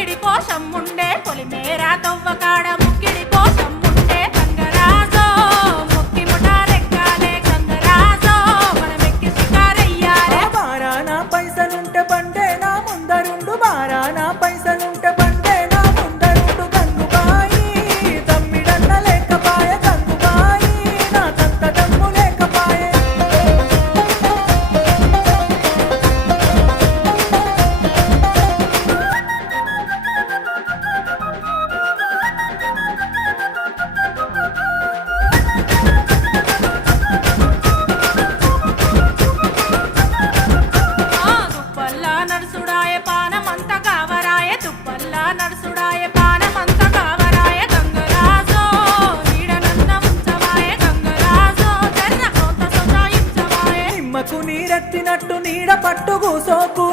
ముక్కిడి కోసం ఉండే పొలిమేరా తవ్వకాడ ముక్కిడి కోసం ఉండే గంగరాజో ముక్కి ముఠారెక్కాలే గంగరాజో మనమెక్కి షికారయ్యాలే బారానా పైసలుంటే బండే నా ముందరుండు బారానా పైసలుంటే బండే నా ముందరుండు గంగుబాయి తమ్మిడన్న లేకపాయ గంగుబాయి నా తంత దమ్ము లేకపాయే దుప్పల్లా నడుసుడాయ పానమంత కావరాయ దుప్పల్లా నడుసుడాయ పానమంత కావరాయ గంగరాజో నీడనన్న ఉంచవాయ గంగరాజో జర్ర కొంత సొంతాయించవాయ నిమ్మకు నీరెత్తినట్టు నీడ పట్టు కూసోకు